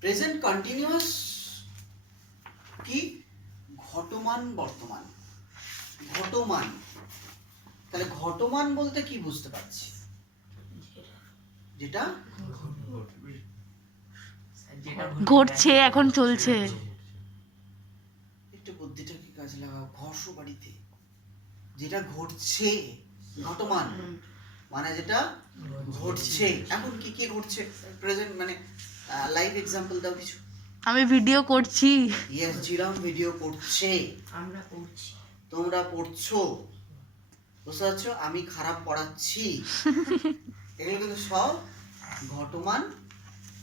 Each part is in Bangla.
প্রেজেন্ট কন্টিনিউয়াস কি? ঘটমান বর্তমান। ঘটমান, তাহলে ঘটমান বলতে কি বুঝতে পারছি? যেটা ঘটছে, এখন চলছে। একটু বুদ্ধিটা কি কাজে লাগাও, ঘর্ষ বাড়িতে যেটা ঘটছে, ঘটমান মানে যেটা ঘটছে। এখন কি কি ঘটছে? প্রেজেন্ট মানে লাইভ এক্সাম্পল দাও কিছু। আমি ভিডিও করছি। ইয়েস, জিরাম ভিডিও করছে, আমরা করছি, তোমরা পড়ছো, বুঝতে পারছো? আমি খারাপ পড়াচ্ছি। এগুলো কিন্তু সব ঘটমান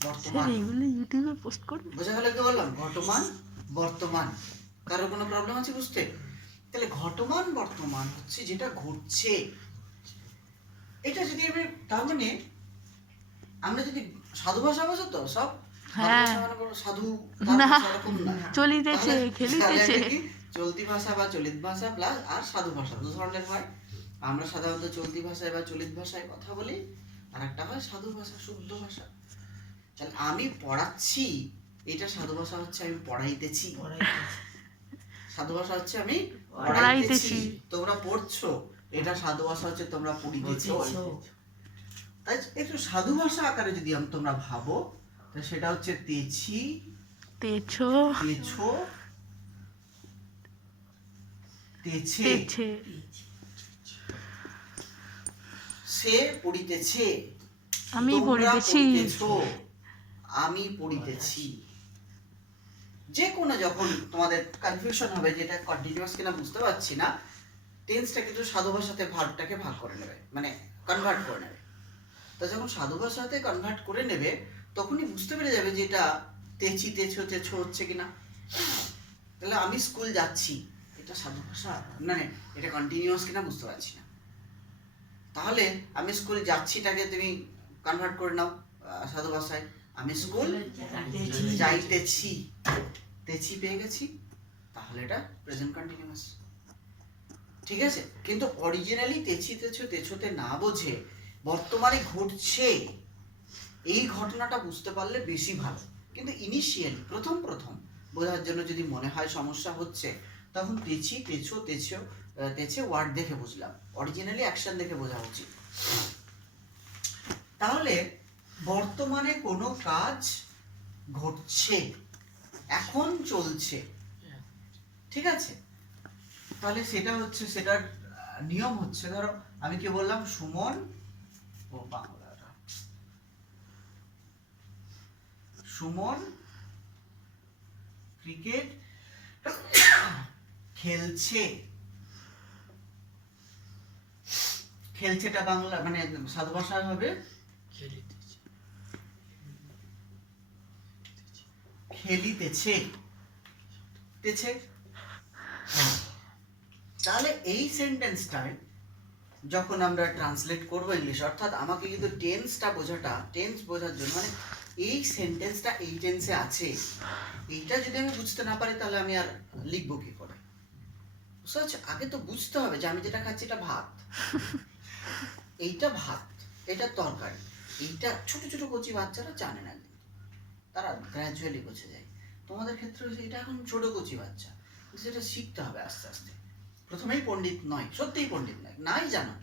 বর্তমান। এগুলো ইউটিউবে পোস্ট করবে। বোঝা গেল কি বললাম? ঘটমান বর্তমান। কারোর কোনো প্রবলেম আছে বুঝতে? তাহলে ঘটমান বর্তমান হচ্ছে যেটা ঘটছে। এটা যদি আমি, তার মানে আমরা যদি সাধু ভাষা বোঝো তো সব? হ্যাঁ। মানে বড় সাধু না, সেরকম না। চলিতেছে, তাহলে খেলিতেছে। কি? চলতি ভাষা বা চলিত ভাষা প্লাস আর সাধু ভাষা, দু ধরনের হয়। আমরা সাধারণত চলতি ভাষায় বা চলিত ভাষায় কথা বলি, আর একটা হয় সাধু ভাষা, শুদ্ধ ভাষা। তাহলে আমি পড়াচ্ছি, এটা সাধু ভাষা হচ্ছে আমি পড়াইতেছি। সাধু ভাষা হচ্ছে আমি পড়াইতেছি। তোমরা পড়ছো, এটা সাধু ভাষা হচ্ছে তোমরা পড়িতেছো। তাই একটু সাধু ভাষা আকারে যদি তোমরা ভাবো, তাহলে সেটা হচ্ছে তেছি, তেছো, তেছো, তেছে। তেছে। সে পড়িতেছে, আমি তোমরা পড়িতেছি। পড়িতেছো, আমি পড়িতেছি। যে কোনো যখন তোমাদের কনফিউশন হবে যেটা কন্টিনিউয়াস কিনা বুঝতে পারছি না, টেন্সটা কিন্তু সাধু ভাষাতে ভার্বটাকে ভাগ করে নেবে, মানে কনভার্ট করে নেবে। তো যখন সাধু ভাষাতে কনভার্ট করে নেবে, তখনই বুঝতে পেরে যাবে যে এটা তেছি, তেছো, তেছো হচ্ছে কিনা। তাহলে আমি স্কুল যাচ্ছি, এটা সাধু ভাষা মানে এটা কন্টিনিউয়াস কিনা বুঝতে পারছি না। তাহলে আমি স্কুল যাচ্ছিটাকে তুমি কনভার্ট করে নাও সাধু ভাষায়। আমি স্কুল যাইতেছি, তেছি পেয়ে গেছি, তাহলে এটা প্রেজেন্ট কন্টিনিউয়াস। ঠিক আছে? কিন্তু অরিজিনালি তেছি, তেছো, তেছোতে না বোঝে বর্তমানে ঘটছে এই ঘটনাটা বুঝতে পারলে বেশি ভালো। কিন্তু ইনিশিয়ালি প্রথম বোঝার জন্য যদি মনে হয় সমস্যা হচ্ছে, তখন তেছি, তেছো, তেছো, তেছে ওয়ার্ড দেখে বুঝলাম, অরিজিনালি অ্যাকশন দেখে বোঝা উচিত। তাহলে বর্তমানে কোনো কাজ ঘটছে, এখন চলছে, ঠিক আছে? তাহলে সেটা হচ্ছে, সেটার নিয়ম হচ্ছে, ধরো আমি কি বললাম, সুমন ও বাংলাটা, সুমন ক্রিকেট খেলছে। খেলছেটা বাংলা মানে সাধু ভাষায় হবে খেলিতেছে, তেছে। তাহলে এই সেন্টেন্সটায় যখন আমরা ট্রান্সলেট করবো ইংলিশ, অর্থাৎ আমাকে কিন্তু টেন্সটা বোঝাটা, টেন্স বোঝার জন্য মানে এই সেন্টেন্সটা এই টেন্সে আছে, এইটা যদি আমি বুঝতে না পারি তাহলে আমি আর লিখবো কি করে? বুঝতে পারছো? আগে তো বুঝতে হবে যে আমি যেটা খাচ্ছি এটা ভাত, এইটা ভাত, এটা তরকারি। এইটা ছোট ছোট কচি বাচ্চারা জানে না, তারা গ্র্যাজুয়ালি বুঝে যায়। তোমাদের ক্ষেত্রে এটা এখন ছোট কচি বাচ্চা, সেটা শিখতে হবে আস্তে আস্তে। প্রথমেই পণ্ডিত নয়, সত্যিই পণ্ডিত নয়, নাই জানো,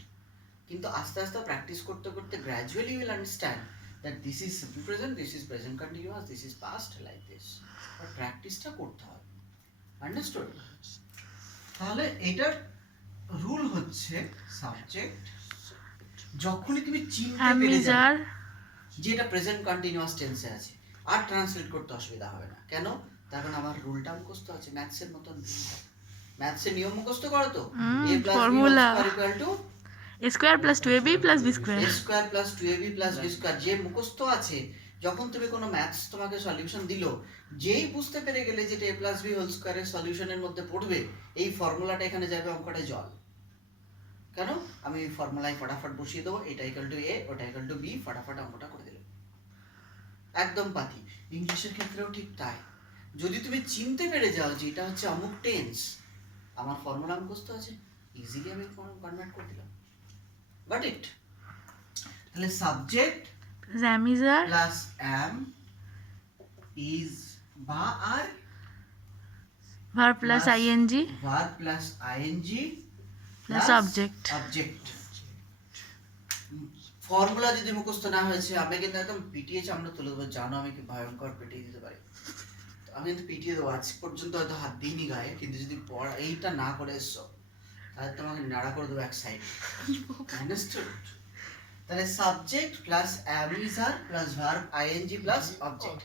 কিন্তু আস্তে আস্তে প্র্যাকটিস করতে করতে gradually will understand that this is simple present, this is present continuous, this is past, like this. But প্র্যাকটিসটা করতে হবে, আন্ডারস্টুড? তাহলে এটার রুল হচ্ছে সাবজেক্ট যখনই তুমি চিনতে পেরে যাবে যে এটা প্রেজেন্ট কন্টিনিউয়াস টেন্সে আছে, আর ট্রান্সলেট করতে অসুবিধা হবে না। কেন? তার কারণ আমার রুলটা মুখস্থ আছে, ম্যাথসের মতন। ম্যাথসের নিয়ম মুখস্থ করো তো, a + b formula = square plus 2ab plus B square, a square plus 2ab plus b square. যে মুখস্থ আছে, যখন তুমি কোনো ম্যাথস তোমাকে সলিউশন দিল, যেই বুঝতে পেরে গেলে যেটা a + b হোল স্কয়ারের সলিউশনের মধ্যে পড়বে, এই ফর্মুলাটা এখানে যাবে অঙ্কটা জল। কেন? আমি ফর্মুলায় ফটাফট বসিয়ে দেবো, এটা ইকুয়াল টু a, ওটা ইকুয়াল টু b, ফটাফট অঙ্কটা করে দিলাম, একদম পাতি। ইংলিশের ক্ষেত্রেও ঠিক তাই। যদি তুমি চিনতে পেরে যাও যে এটা হচ্ছে অমুক টেন্স, আমার ফর্মুলা মুখস্থ আছে, ইজিলি আমি কনভার্ট করে দিলাম। Got it? তাহলে subject plus am is are plus am is বা are verb plus ING verb plus ING plus object object. Formula যদি মুখস্থ না হয়েছে আমি কিন্তু একদম পিটিয়ে চামড়া তুলে দেবো, জানো আমি কি ভয়ঙ্কর পিটিয়ে দিতে পারি। তো আমি কিন্তু পিটিয়ে দেবো, আজ পর্যন্ত হয়তো হাত দিইনি গায়ে, কিন্তু যদি পড়া এইটা না করে এসছো তাহলে তোমাকে নাড়া করে দেবো এক সাইড। আন্ডারস্টুড? তাহলে subject plus is are plus verb ING plus object.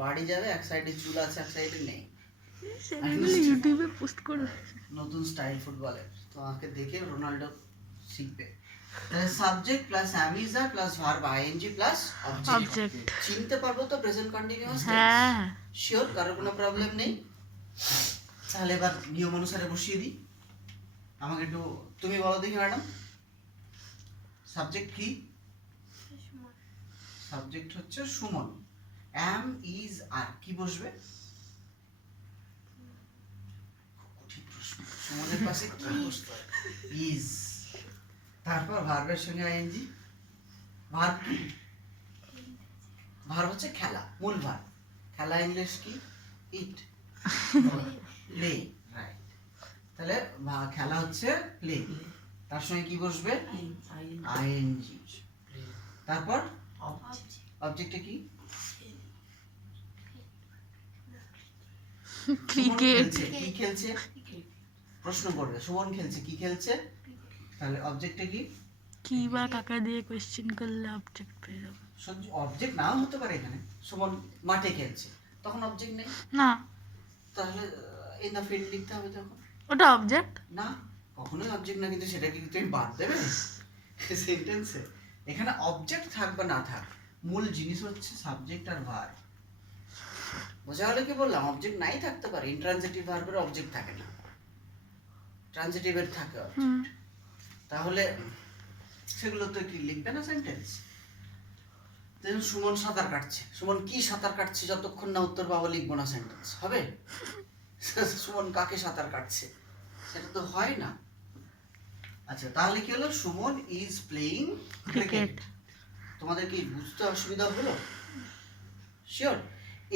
বাড়ি যাবে, এক সাইডে চুল আছে এক সাইডে নেই। ইউটিউবে পোস্ট করবে। নতুন স্টাইল ফুটবলের, তোমাকে দেখে রোনাল্ডো শিখবে। তাহলে subject plus is are plus verb ING plus object. Object. চিনতে পারবো তো প্রেজেন্ট কন্টিনিউয়াস? হ্যাঁ শিওর? কারোর কোনো প্রবলেম নেই? তাহলে এবার নিয়ম অনুসারে বসিয়ে দিই। আমাকে একটু তুমি বলো দেখি ম্যাডাম, সাবজেক্ট কি? সাবজেক্ট হচ্ছে সুমন। am is are কি বসবে? কঠিন প্রশ্ন। সুমনের পাশে কি বসতে হয়? is। তারপর ভার্বের সঙ্গে আইএনজি। ভার্ব কি? ভার্ব হচ্ছে খেলা, মূল ভার্ব। খেলা ইংলিশ কি? ইট। Play, right. তাহলে খেলা হচ্ছে প্লে, তার সঙ্গে কি বসবে? আইএনজি। তারপর অবজেক্টে কি? ক্রিকেট। কি খেলছে? প্রশ্ন করবে সুমন খেলছে, কি খেলছে? তাহলে অবজেক্টে কি? কি বা কাকা দিয়ে কোশ্চেন করলে অবজেক্ট পেয়ে যাবো। অবজেক্ট নাও হতে পারে, এখানে সুমন মাঠে খেলছে, তখন অবজেক্ট নেই। না তাহলে ইন দ্য ফিল্ড লিখতে হবে তখন। ওটা অবজেক্ট না, কখনোই অবজেক্ট না, কিন্তু সেটাকে কি তুমি বাদ দেবে সেন্টেন্সে? এখানে অবজেক্ট থাক বা না থাক, মূল জিনিস হচ্ছে সাবজেক্ট আর ভার্ব। বোঝা হলো কি বললাম? অবজেক্ট নাই থাকতে পারে, ইন্ট্রানজিটিভ ভার্বের অবজেক্ট থাকে না, ট্রানজিটিভের থাকে object। তাহলে সেগুলো তো কি লিখবে না সেন্টেন্স? যেমন সুমন সাঁতার কাটছে, সুমন কি সাঁতার কাটছে, যতক্ষণ না উত্তর পাবো লিখবো না সেন্টেন্স, হবে? সুমন কাকে সাঁতার কাটছে, সেটা তো হয় না। আচ্ছা, তাহলে কি হলো? Suman is playing cricket. তোমাদের কি বুঝতে অসুবিধা হলো? শিওর?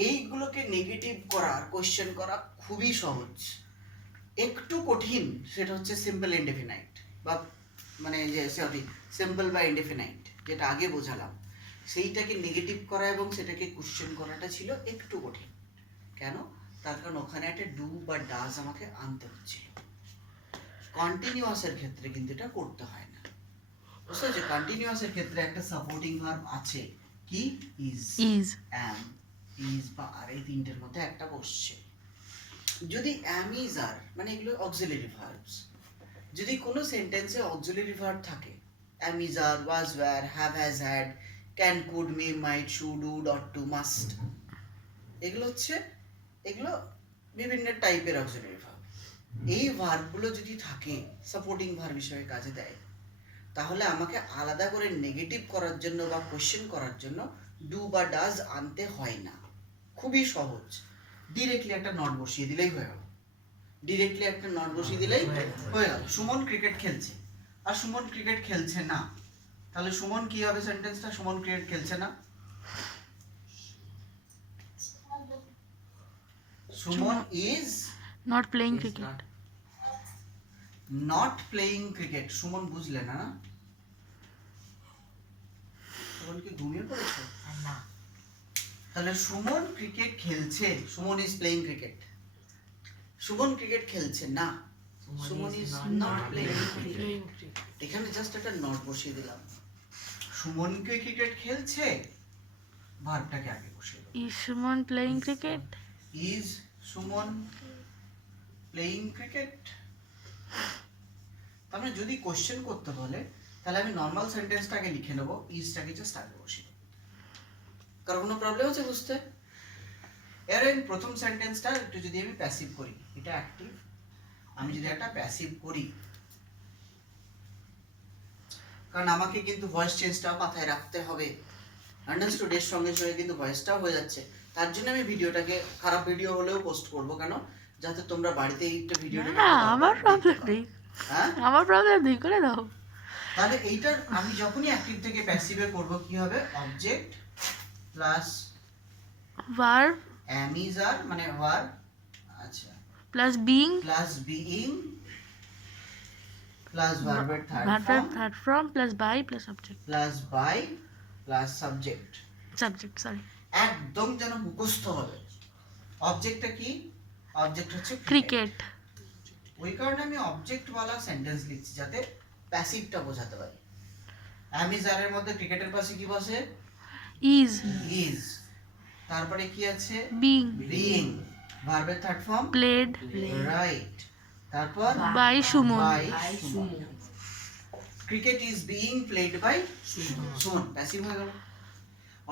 এইগুলোকে নেগেটিভ করা, কোশ্চেন করা খুবই সহজ। একটু কঠিন সেটা হচ্ছে সিম্পল ইনডেফিনাইট, বা মানে যে সরি সিম্পল বা ইনডেফিনাইট, যেটা আগে বোঝালাম, সেইটাকে নেগেটিভ করা এবং সেটাকে কোশ্চেন করাটা ছিল একটু কঠিন। কেন? তার কারণ ওখানে একটা ডু বা ডাজ আমাকে আনতে হচ্ছিল। কন্টিনিউয়াসের ক্ষেত্রে কিন্তু এটা করতে হয় না। বুঝতে পারছো? কন্টিনিউয়াসের ক্ষেত্রে একটা সাপোর্টিং ভার্ব আছে, কি? ইজ, অ্যাম, ইজ বা আর, এই তিনটের মধ্যে একটা বসছে। যদি অ্যাম, ইজ, আর মানে এগুলো অক্সিলারি ভার্বস, যদি কোনো সেন্টেন্সে অক্সিলারি ভার্ব থাকে, am, is, are, was, were, have, has, had, can, could, may, might, should, would, ought to, must, এগুলো হচ্ছে বিভিন্ন টাইপের অক্সিলারি ভার্ব। এই ভার্বগুলো যদি থাকে, সাপোর্টিং ভার্ব হিসেবে কাজে দেয়, তাহলে আমাকে আলাদা করে নেগেটিভ করার জন্য বা কোশ্চেন করার জন্য ডু বা ডাজ আনতে হয় না। খুবই সহজ, ডিরেক্টলি একটা নট বসিয়ে দিলেই হয়ে গেল। ডিরেক্টলি একটা নট বসিয়ে দিলেই হয়ে গেল। সুমন ক্রিকেট খেলছে, আর সুমন ক্রিকেট খেলছে না, তাহলে সুমন কি হবে সেন্টেন্সটা? সুমন ক্রিকেট খেলছে না, Suman is not playing cricket. Not playing cricket. Suman বুঝলে না? সুমন কি ঘুমিয়ে পড়েছে? না। তাহলে সুমন ক্রিকেট খেলছে, Suman is playing cricket. Suman cricket খেলছে না, Suman is not playing cricket. এখানে জাস্ট একটা নট বসিয়ে দিলাম। সুমন কি ক্রিকেট খেলছে, ভার্বটাকে আগে বসিয়ে দিলাম। Is Suman playing cricket? Is Suman playing cricket. তাহলে যদি কোশ্চেন করতে বলে, তাহলে আমি নর্মাল সেন্টেন্সটাকে লিখে নেবো, ইজটাকে জাস্ট আগে বসিয়ে দেবো। কারণ কোনো প্রবলেম আছে বুঝতে? এর প্রথম সেন্টেন্সটা একটু যদি আমি প্যাসিভ করি, এটা অ্যাক্টিভ, আমি যদি একটা প্যাসিভ করি, কারণ আমাকে কিন্তু ভয়েস চেঞ্জটাও মাথায় রাখতে হবে। আন্ডারস্টুড? এর সঙ্গে সঙ্গে কিন্তু ভয়েসটাও হয়ে যাচ্ছে, তার জন্য আমি ভিডিওটাকে খারাপ ভিডিও হলেও পোস্ট করবো। কেন? যাতে তোমরা বাড়িতে এইটা ভিডিওটা না আমার প্রবলেম নেই, হ্যাঁ আমার প্রবলেম নেই, করে দাও। তাহলে এইটার আমি যখনই অ্যাক্টিভ থেকে প্যাসিভে করব, কি হবে? Object plus verb am is are মানে verb, আচ্ছা, plus being, plus being plus ভার্বের third form plus by plus object, plus by plus subject. Subject sorry, একদম যেন মুখস্থ হবে। অবজেক্টটা কি? অবজেক্ট হচ্ছে ক্রিকেট। ওই কারণে আমি অবজেক্ট ওয়ালা সেন্টেন্স লিখছি যাতে প্যাসিভটা বোঝাতে পারি। am is are এর মধ্যে ক্রিকেটের পাশে কি বসে? ইজ, is, তারপরে কি আছে? বিং, being, ভার্বের থার্ড ফর্ম প্লেড, রাইট, তারপর by Suman, by Suman. Cricket is being played by Suman, passive হয়ে গেল।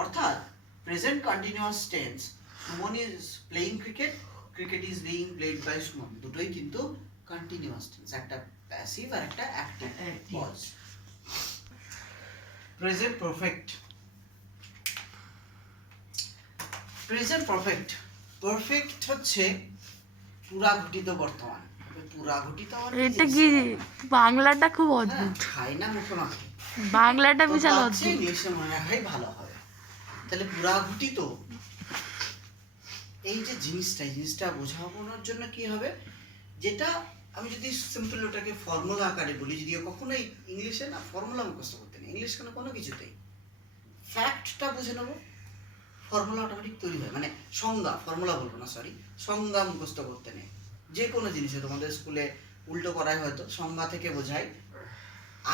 অর্থাৎ present continuous tense, Suman is playing cricket, cricket is being played by Suman, দুটোই কিন্তু কন্টিনিউয়াস টেন্স, একটা প্যাসিভ আর একটা active pause. Present perfect, present perfect, perfect হচ্ছে পুরাঘটিত বর্তমান। পুরাঘটিত মানে এটা কি বাংলাটা খুব হ্যাঁ, অদ্ভুত, খাই না মুখে মাখে, বাংলাটা তো বিশাল ভাবছি অদ্ভুত। ইংলিশে মনে রাখাই ভালো হবে। তাহলে পুরাঘটিত এই যে জিনিসটা, এই জিনিসটা বোঝানোর জন্য কি হবে, যেটা আমি যদি সিম্পল ওটাকে ফর্মুলা আকারে বলি, যদি কখনোই ইংলিশে না ফর্মুলা মুখস্থ করতে নেই, ইংলিশ কেন কোনো কিছুতেই ফ্যাক্টটা বুঝে নেবো, ফর্মুলা অটোমেটিক তৈরি হয়, মানে সংজ্ঞা, ফর্মুলা বলবো না সরি, সংজ্ঞা মুখস্থ করতে নেই। যে কোনো জিনিসে তোমাদের স্কুলে উল্টো করায় হয়তো সংজ্ঞা থেকে বোঝাই,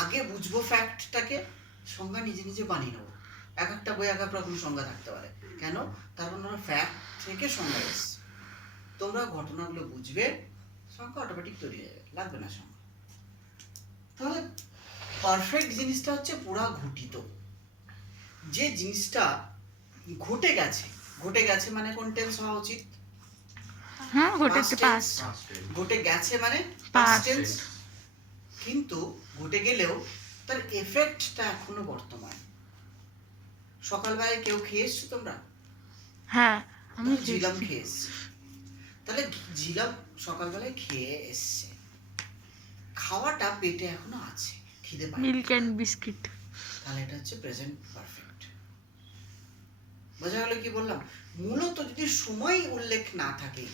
আগে বুঝবো ফ্যাক্টটাকে, সংজ্ঞা নিজে নিজে বানিয়ে নেবো। এক একটা বই এক এক রকম সংজ্ঞা থাকতে পারে, কেন? তার মানে ওরা ফ্যাক্ট থেকে সংজ্ঞা এসছে। তোমরা ঘটনাগুলো বুঝবে, সংখ্যা অটোমেটিক তৈরি হয়ে যাবে, লাগবে না সংখ্যা। তাহলে পারফেক্ট জিনিসটা হচ্ছে পুরা ঘটিত, যে জিনিসটা ঘটে গেছে, ঘটে গেছে মানে কোন টেন্স হওয়া উচিত? হ্যাঁ, ঘটে Past পাস, tense। ঘটে গেছে মানে Past। past tense, কিন্তু ঘটে গেলেও তার এফেক্টটা এখনো বর্তমান। সকালবেলায় কেউ খেয়ে এসছো তোমরা? হ্যাঁ আমি ঝিলাম খেয়ে এসছে, তাহলে ঝিলাম সকালবেলায় খেয়ে এসছে, খাওয়াটা পেটে এখনো আছে, খিদে পায়, মিল্ক অ্যান্ড বিস্কিট। তাহলে এটা হচ্ছে প্রেজেন্ট পারফেক্ট। বোঝা গেল কি বললাম? মূলত যদি সময় উল্লেখ না থাকে,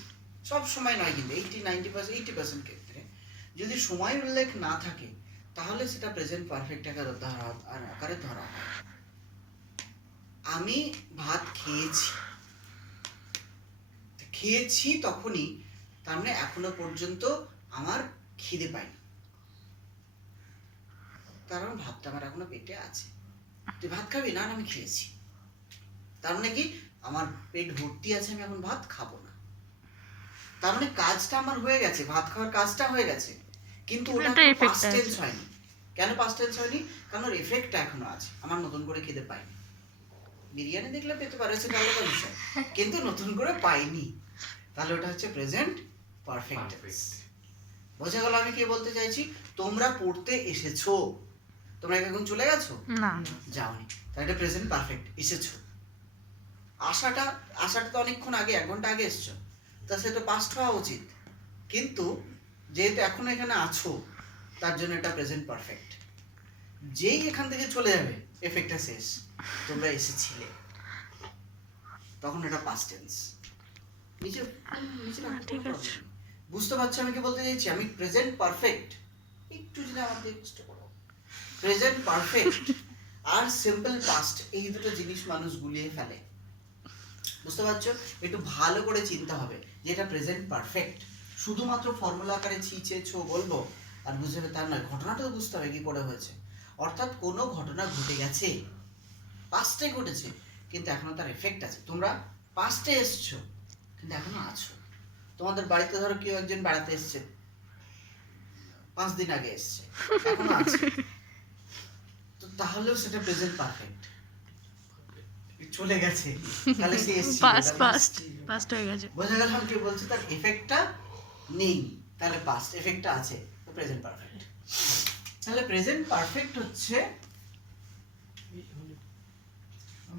সব সময় নয় কিন্তু 80-90% ক্ষেত্রে যদি সময় উল্লেখ না থাকে, তাহলে সেটা প্রেজেন্ট পারফেক্ট আকারে ধরা হয়। আমি ভাত খেয়েছি, খেয়েছি তখনই, তার মানে এখনো পর্যন্ত আমার খিদে পায়নি, কারণ ভাতটা আমার এখনো পেটে আছে। তুই ভাত খাবি? না, আমি খেয়েছি, তার মানে কি আমার পেট ভর্তি আছে, আমি এখন ভাত খাবো না। তার মানে কাজটা আমার হয়ে গেছে, ভাত খাওয়ার কাজটা হয়ে গেছে, কিন্তু ওটা পাস্ট টেন্স হয়নি। কেন পাস্ট টেন্স হয়নি? কারণ ওর এফেক্টটা এখনো আছে, আমার নতুন করে খিদে পাইনি। বিরিয়ানি দেখলে পেতে পারে, সেটা আলাদা বিষয়, কিন্তু নতুন করে পাইনি, তাহলে ওটা হচ্ছে প্রেজেন্ট পারফেক্ট টেন্স। বোঝা গেল আমি কি বলতে চাইছি? তোমরা পড়তে এসেছো, তোমরা এখন চলে গেছো? না, যাওনি, তাহলে এটা প্রেজেন্ট পারফেক্ট, এসেছো। আসাটা তো অনেকক্ষণ আগে, 1 ঘন্টা আগে এসছো, তা সেটা পাস্ট হওয়া উচিত, কিন্তু যেহেতু এখনো এখানে আছো, তার জন্য এটা প্রেজেন্ট পারফেক্ট। যেই এখান থেকে চলে যাবে, এফেক্টটা শেষ, তোমরা এসেছিলে, তখন এটা পাস্ট টেন্স। নিচে ঠিক আছে। বুঝতে পারছো আমি কি বলতে চাইছি? আমি প্রেজেন্ট পারফেক্ট, একটু যদি আমার দিয়ে কষ্ট করো, প্রেজেন্ট পারফেক্ট আর সিম্পল পাস্ট, এই দুটো জিনিস মানুষ গুলিয়ে ফেলে। বুঝতে পারছো? একটু ভালো করে চিন্তা হবে যে এটা প্রেজেন্ট পারফেক্ট। শুধুমাত্র ফর্মুলা আকারে ছো বলবো আর বুঝে যাবে তার নয়, ঘটনাটা তো বুঝতে হবে কি করে হয়েছে। অর্থাৎ কোনো ঘটনা ঘটে গেছে, পাস্টে ঘটেছে, কিন্তু এখনো তার এফেক্ট আছে। তোমরা পাস্টে এসছো, কিন্তু এখনো আছো। তোমাদের বাড়িতে ধরো কেউ একজন বেড়াতে এসছে, 5 দিন আগে এসছে, এখনো আছে, তো তাহলেও সেটা প্রেজেন্ট পারফেক্ট, চলে গেছে, তাহলে সে এসছে, পাস্ট হয়ে গেছে। বোঝা গেল আমি কি বলছি? তার এফেক্টটা নেই, তাহলে পাস্ট এফেক্টটা আছে, তো প্রেজেন্ট পারফেক্ট। তাহলে প্রেজেন্ট পারফেক্ট হচ্ছে,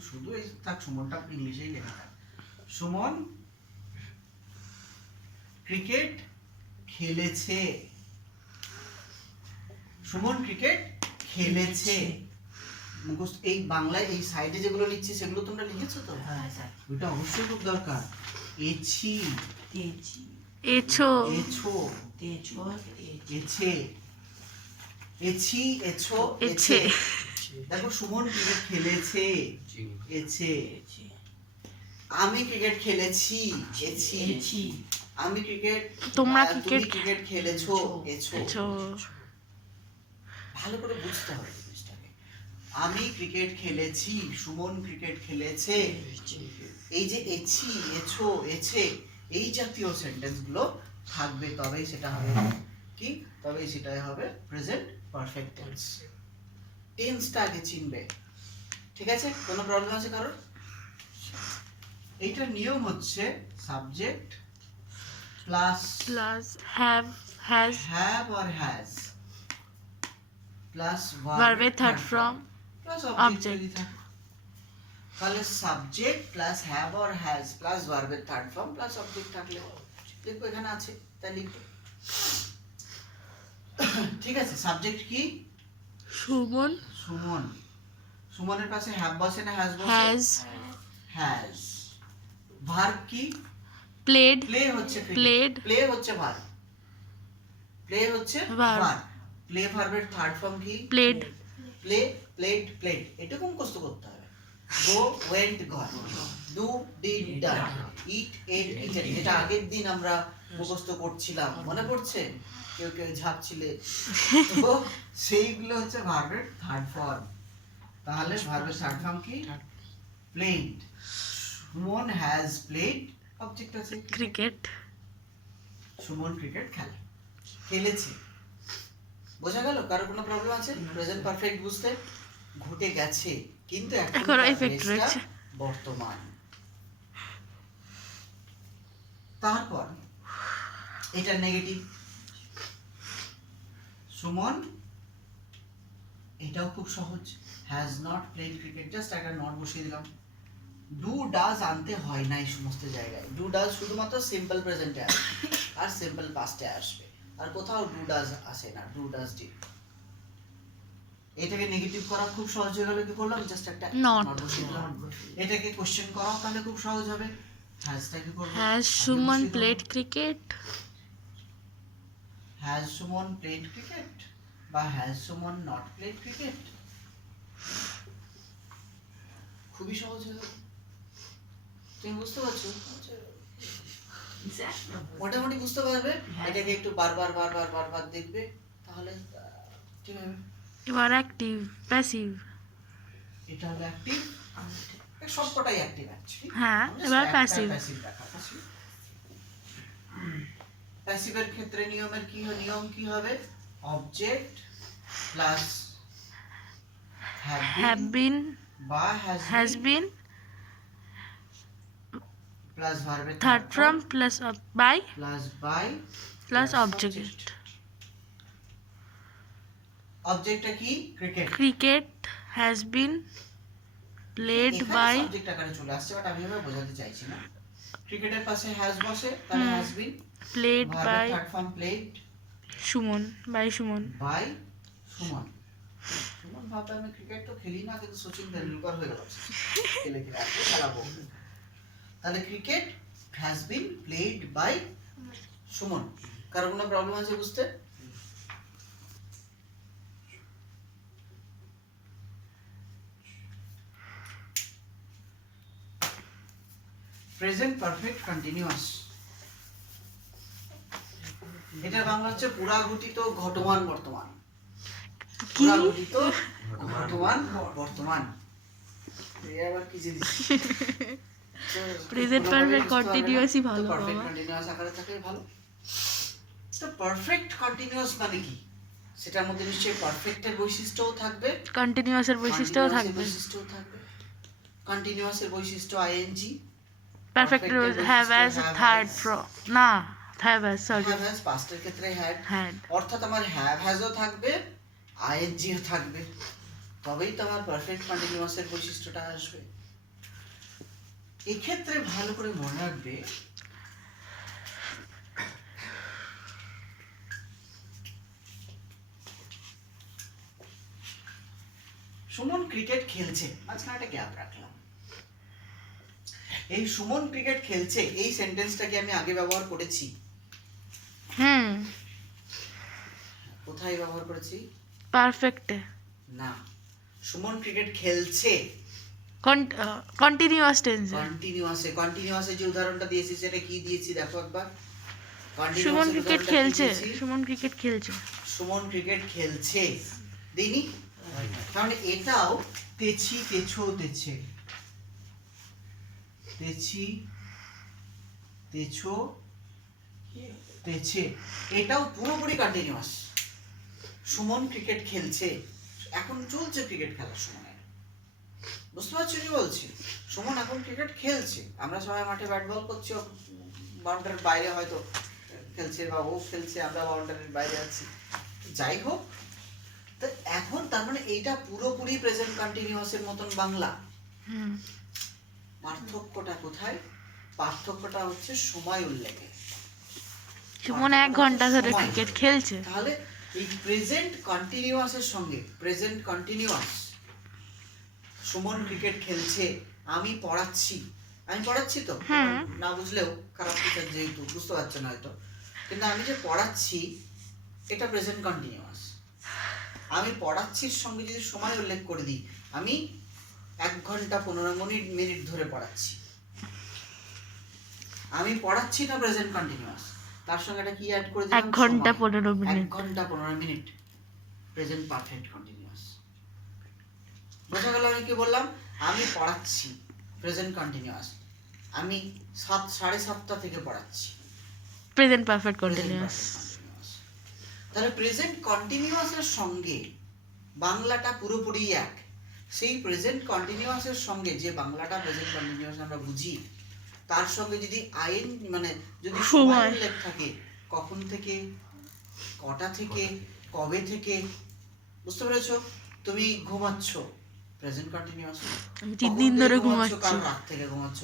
শুধু এই তার সুমনটা ইংলিশেই লেখা থাক, সুমন ক্রিকেট খেলেছে, সুমন ক্রিকেট খেলেছে। মুখস্থ এই বাংলায় এই সাইডে যেগুলো লিখছি সেগুলো তোমরা লিখেছো তো? হ্যাঁ স্যার, ওটা অবশ্যই খুব দরকার। এছি, এছো, এছো, এছে, এছি, এছো, এছে। এছে। দেখো সুমন ক্রিকেট খেলেছে, এছে। আমি ক্রিকেট খেলেছি, এছি। আমি ক্রিকেট, তোমরা তুমি ক্রিকেট ক্রিকেট খেলেছো, এছো। খেলেছো। ভালো করে বুঝতে হবে জিনিসটাকে। আমি ক্রিকেট খেলেছি, সুমন ক্রিকেট খেলেছে। এই যে এছি, এছো, এছে, এই জাতীয় সেন্টেন্স গুলো থাকবে, তবেই সেটা হবে কি, তবেই সেটাই হবে প্রেজেন্ট পারফেক্ট টেন্স। টেন্সটা আগে চিনবে, ঠিক আছে? কোনো প্রবলেম আছে কারোর? এইটার নিয়ম হচ্ছে subject plus plus have, has, have or has plus ভার্বের third form, plus object object. যদি থাকে, তাহলে subject plus have or has plus ভার্বের থার্ড ফর্ম প্লাস অবজেক্ট থাকলে লিখবো, এখানে আছে তাই লিখবো। ঠিক আছে, সাবজেক্ট কি? সুমন, সুমন। সুমনের পাশে হ্যাভ বসে না হ্যাজ বসে? Has has. ভার্ব কি? প্লেড, প্লে হচ্ছে Played. প্লে হচ্ছে ভার্ব, প্লে হচ্ছে Verb. ভার্ব। প্লে ভার্বের থার্ড ফর্ম কি? প্লেড, প্লে, প্লেড, প্লেড, এটুকু মুখস্থ করতে হবে। Go, went, gone, do, did, done, eat, ate, eaten, এটা আগের দিন আমরা মুখস্থ করছিলাম, মনে পড়ছে? কেউ কেউ ঝাপছিলে, তো সেইগুলো হচ্ছে ভার্বের থার্ড ফর্ম। তাহলে ভার্বের থার্ড ফর্ম কি? Played. Suman has played, object আছে ক্রিকেট, সুমন ক্রিকেট খেলে, খেলেছে। বোঝা গেল? কারো কোনো প্রবলেম আছে প্রেজেন্ট পারফেক্ট বুঝতে? ঘটে গেছে, কিন্তু এখনো effect রয়েছে। বর্তমান। তারপর এটা নেগেটিভ। সুমন, এটাও খুব সহজ, has not played cricket, just একটা নট বসিয়ে দিলাম। ডু ডাজ আনতে হয় না এই সমস্ত জায়গায়। ডু ডাজ শুধুমাত্র সিম্পল প্রেজেন্টে আসবে আর সিম্পল পাস্টে আসবে, আর কোথাও ডু ডাজ আসে না, ডু ডাজ ডিড। এটাকে নেগেটিভ করা খুব সহজ হয়ে গেল, কি করলাম? জাস্ট একটা Not. নট বসিয়ে দিলাম। এটাকে কোশ্চেন করাও তাহলে খুব সহজ হবে। হ্যাজটা কি করব? Has Suman played cricket, has Suman played cricket বা has Suman not played cricket, খুবই সহজ হয়ে গেল। তুমি বুঝতে পারছো? মোটামুটি বুঝতে পারবে। এটাকে একটু বারবার বারবার বারবার দেখবে, তাহলে ঠিক হবে। এবার অ্যাক্টিভ, প্যাসিভ। এটা হলো অ্যাক্টিভ, সবকটাই অ্যাক্টিভ অ্যাকচুয়ালি। হ্যাঁ, এবার প্যাসিভ। প্যাসিভের ক্ষেত্রে নিয়মের কি নিয়ম কি হবে? অবজেক্ট প্লাস হ্যাভ বিন, বা হ্যাজ বিন, প্লাস ভার্বের third form plus by by plus object. অবজেক্টটা কি? Cricket. Cricket has been played by, subject আকারে চলে আসছে, বাট আমি এভাবে বোঝাতে চাইছি না। ক্রিকেটের পাশে হ্যাজ বসে, তাহলে has been played by third form played Suman, by Suman. By Suman. Suman ভাববে আমি ক্রিকেট তো খেলি না, কিন্তু সচিন তেন্ডুলকর হয়ে গেলাম, খেলে খেলে আজকে খেলাবো। তাহলে cricket has been played by Suman. কারো কোনো প্রবলেম আছে বুঝতে? প্রেজেন্ট পারফেক্ট কন্টিনিউয়াস, এটার বাংলা হচ্ছে পুরাঘটিত ঘটমান বর্তমান। কি? পুরাঘটিত ঘটমান বর্তমান, এই আবার কি জিনিস? প্রেজেন্ট পারফেক্ট কন্টিনিউয়াসই ভালো পারফেক্ট বাবা। কন্টিনিউয়াস আকারে থাকে ভালো। তো পারফেক্ট কন্টিনিউয়াস মানে কি? সেটার মধ্যে নিশ্চয়ই পারফেক্টের বৈশিষ্ট্যও থাকবে, কন্টিনিউয়াসের বৈশিষ্ট্যও থাকবে। কন্টিনিউয়াসের বৈশিষ্ট্য ING, perfect have has third form, না have has, sorry have has পাস্টের ক্ষেত্রে হ্যাড, হ্যাড। অর্থাৎ আমার হ্যাভ হ্যাজও থাকবে, আইএনজিও থাকবে, তবেই তো আমার পারফেক্ট কন্টিনিউয়াসের বৈশিষ্ট্যটা আসবে। এক্ষেত্রে ভালো করে মনে রাখবে, সুমন ক্রিকেট খেলছে, মাঝখানে একটা গ্যাপ রাখলাম। এই সুমন ক্রিকেট খেলছে এই সেন্টেন্সটাকে আমি আগে ব্যবহার করেছি। হুম, কোথায় ব্যবহার করেছি? পারফেক্টে। না, সুমন ক্রিকেট খেলছে কন্টিনিউয়াস টেন্সে। কন্টিনিউয়াসে যে উদাহরণটা দিয়েছি সেটা কি দিয়েছি দেখো একবার। সুমন কন্টিনিউয়াসের ক্রিকেট উদাহরণটা কি খেলছে, দিয়েছি? সুমন ক্রিকেট খেলছে। সুমন ক্রিকেট খেলছে দিনি, তাহলে এটাও তেছি তেছো তেছে, তেছি তেছো তেছে, এটাও পুরোপুরি কন্টিনিউয়াস। সুমন ক্রিকেট খেলছে, এখন চলছে ক্রিকেট খেলা সুমনের, বুঝতে পারছো কি বলছি? সুমন এখন ক্রিকেট খেলছে, আমরা সবাই মাঠে ব্যাট বল করছি, বাউন্ডারির বাইরে হয়তো খেলছে বা ও খেলছে, আমরা বাউন্ডারির বাইরে আছি, যাই হোক। তো এখন তার মানে এইটা পুরোপুরি প্রেজেন্ট কন্টিনিউয়াসের মতন বাংলা। হুম, পার্থক্যটা কোথায়? পার্থক্যটা হচ্ছে সময় উল্লেখে। সুমন 1 ঘন্টা ধরে সময়। ক্রিকেট খেলছে। তাহলে এই প্রেজেন্ট কন্টিনিউয়াসের সঙ্গে প্রেজেন্ট কন্টিনিউয়াস, সুমন ক্রিকেট খেলছে, আমি পড়াচ্ছি, আমি পড়াচ্ছি তো, হুম। না বুঝলেও খারাপ টিচার যেহেতু বুঝতে পারছে না হয়তো, কিন্তু আমি যে পড়াচ্ছি এটা প্রেজেন্ট কন্টিনিউয়াস। আমি পড়াচ্ছির সঙ্গে যদি সময় উল্লেখ করে দিই, আমি 1 ঘন্টা 15 মিনিট ধরে পড়াচ্ছি, আমি পড়াচ্ছি না প্রেজেন্ট কন্টিনিউয়াস, তার সঙ্গে এটা কি অ্যাড করে দিলাম? 1 ঘন্টা সময়। 15 1 মিনিট। ঘন্টা 15 মিনিট প্রেজেন্ট পারফেক্ট কন্টিনিউয়াস। বোঝা গেল আমি কি বললাম? আমি পড়াচ্ছি প্রেজেন্ট কন্টিনিউয়াস, আমি 7:30 থেকে পড়াচ্ছি present perfect present continuous. perfect continuous। তাহলে প্রেজেন্ট কন্টিনিউয়াসের সঙ্গে বাংলাটা পুরোপুরি এক। সেই প্রেজেন্ট কন্টিনিউয়াসের সঙ্গে যে বাংলাটা প্রেজেন্ট কন্টিনিউয়াস আমরা বুঝি, তার সঙ্গে যদি আইন মানে যদি সময় সময়। উল্লেখ থাকে, কখন থেকে, কটা থেকে, কবে থেকে, বুঝতে পেরেছো? তুমি ঘুমাচ্ছ, প্রেজেন্ট কন্টিনিউয়াস। আমি 3 দিন ধরে ঘুমাচ্ছি। কাল রাত থেকে ঘুমাচ্ছ,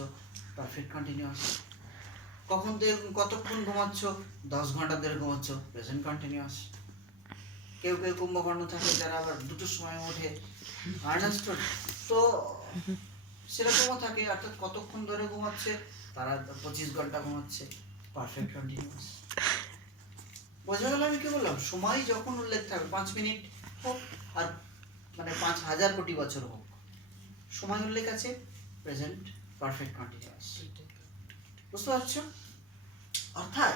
পারফেক্ট কন্টিনিউয়াস। কখন থেকে কতক্ষণ ঘুমাচ্ছ? 10 ঘন্টা ধরে ঘুমাচ্ছ, প্রেজেন্ট কন্টিনিউয়াস। কেউ কেউ কুম্ভকর্ণ থাকে যারা আবার 2টোর সময় ওঠে, আন্ডারস্টুড? তো সেরকমও থাকে, অর্থাৎ কতক্ষণ ধরে ঘুমাচ্ছে, তারা 25 ঘন্টা ঘুমাচ্ছে, পারফেক্ট কন্টিনিউয়াস। বোঝা গেল আমি কি বললাম? সময় যখন উল্লেখ থাকবে, 5 মিনিট হোক আর মানে 5,000 কোটি বছর হোক, সময় উল্লেখ আছে, প্রেজেন্ট পারফেক্ট কন্টিনিউয়াস। বুঝতে পারছো? অর্থাৎ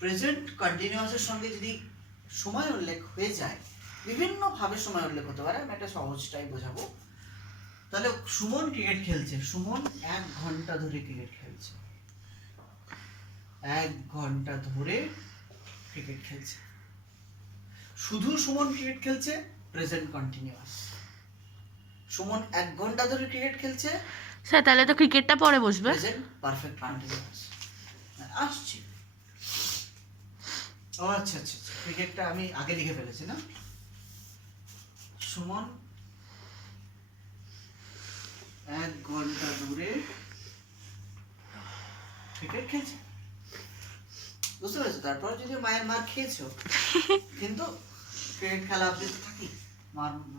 প্রেজেন্ট কন্টিনিউয়াসের সঙ্গে যদি সময় উল্লেখ হয়ে যায়, বিভিন্ন ভাবে সময় উল্লেখ হতে পারে, আমি একটা সহজটাই বোঝাবো। তাহলে সুমন ক্রিকেট খেলছে, সুমন 1 ঘন্টা ধরে ক্রিকেট খেলছে, 1 ঘন্টা ধরে ক্রিকেট খেলছে। শুধু সুমন ক্রিকেট খেলছে, প্রেজেন্ট কন্টিনিউয়াস। সুমন 1 ঘন্টা ধরে ক্রিকেট খেলছে, স্যার তাহলে তো ক্রিকেটটা পরে বসবে। Present perfect continuous. আসছি। ও আচ্ছা আচ্ছা, ক্রিকেটটা আমি আগে লিখে ফেলেছি না? সুমন 1 ঘন্টা ধরে ক্রিকেট খেলছে, বুঝতে পেরেছো? তারপর যদি মায়ের মার খেয়েছো, কিন্তু ক্রিকেট খেলা অব্দি থাকি,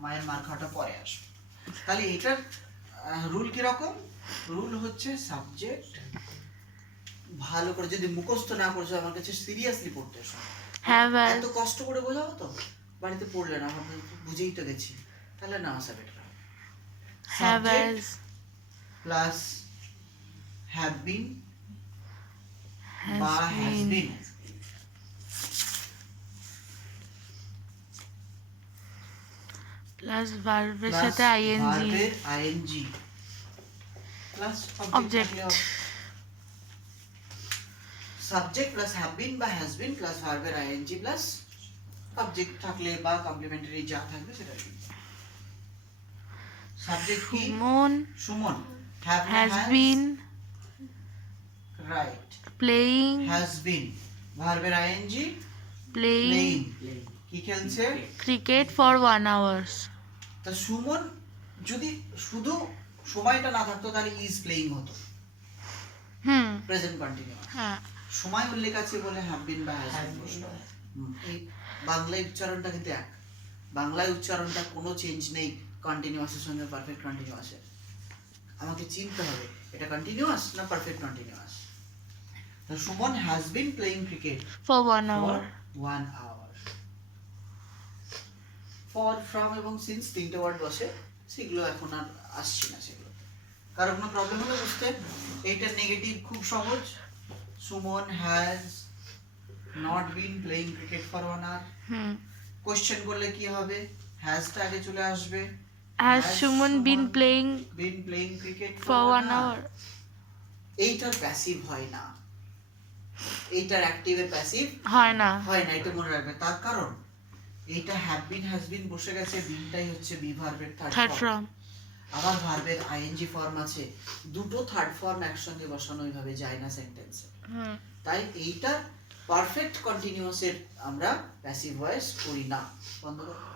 মায়ের মার খাওয়াটা পরে আসবে। তাহলে এটার রুল কিরকম? রুল হচ্ছে সাবজেক্ট ভালো করে যদি মুখস্থ না করছো, আমার কাছে সিরিয়াসলি পড়তে এসো। Have as, এত কষ্ট করে বোঝাবো তো, বাড়িতে পড়লে না, ভাবলে বুঝেই তো গেছি, তাহলে না আসা better. have as, plus have been বা has has been, been, plus ভার্বের সাথে ing, ভার্বের ING plus Object. Subject plus have been বা হ্যাজ বিন প্লাস ভার্বের আইএনজি প্লাস অবজেক্ট থাকলে বা কমপ্লিমেন্টারি যা থাকবে সেটা। সাবজেক্ট কি? Suman Suman, have has been right, playing, has been ভার্বের আইএনজি playing প্লেইং, কি খেলছে? cricket for 1 hour. তা সুমন যদি শুধু সময়টা না থাকতো তাহলে ইজ প্লেইং হতো, হুম, প্রেজেন্ট কন্টিনিউয়াস। হ্যাঁ, সময় উল্লেখ আছে বলে হ্যাভ বিন বা হ্যাজ বিন বসলো। এই বাংলায় উচ্চারণটা কিন্তু এক, বাংলায় উচ্চারণটা কোনো চেঞ্জ নেই কন্টিনিউয়াসের সঙ্গে পারফেক্ট কন্টিনিউয়াসের। আমাকে চিনতে হবে এটা কন্টিনিউয়াস না পারফেক্ট কন্টিনিউয়াস? তো Suman has been playing cricket For 1 hour. for 1 hour. For, from এবং সিন্স তিনটে ওয়ার্ড বসে, সেগুলো এখন আর আসছে না সেগুলো। কারো কোনো প্রবলেম হলে বুঝতে? এইটার নেগেটিভ খুব সহজ, Suman has not been playing cricket for 1 hour। Hmm. Question করলে কি হবে? হ্যাজটা আগে চলে আসবে। Has Suman been playing been playing cricket for 1 hour? এইটার প্যাসিভ হয় না, এইটার অ্যাক্টিভের প্যাসিভ হয় না। হয় না, এটা মনে রাখবে। তার কারণ এইটা হ্যাভ বিন হ্যাজ বিন বসে গেছে, বিনটাই হচ্ছে বি ভার্বের Third থার্ড ফর্ম, from. আবার ভার্বের আইএনজি ফর্ম আছে, দুটো থার্ড ফর্ম একসঙ্গে বসানো ওইভাবে যায় না সেন্টেন্সে। Hmm. তাই এইটার পারফেক্ট কন্টিনিউয়াসের আমরা প্যাসিভ ভয়েস করি না। বন্ধ করো।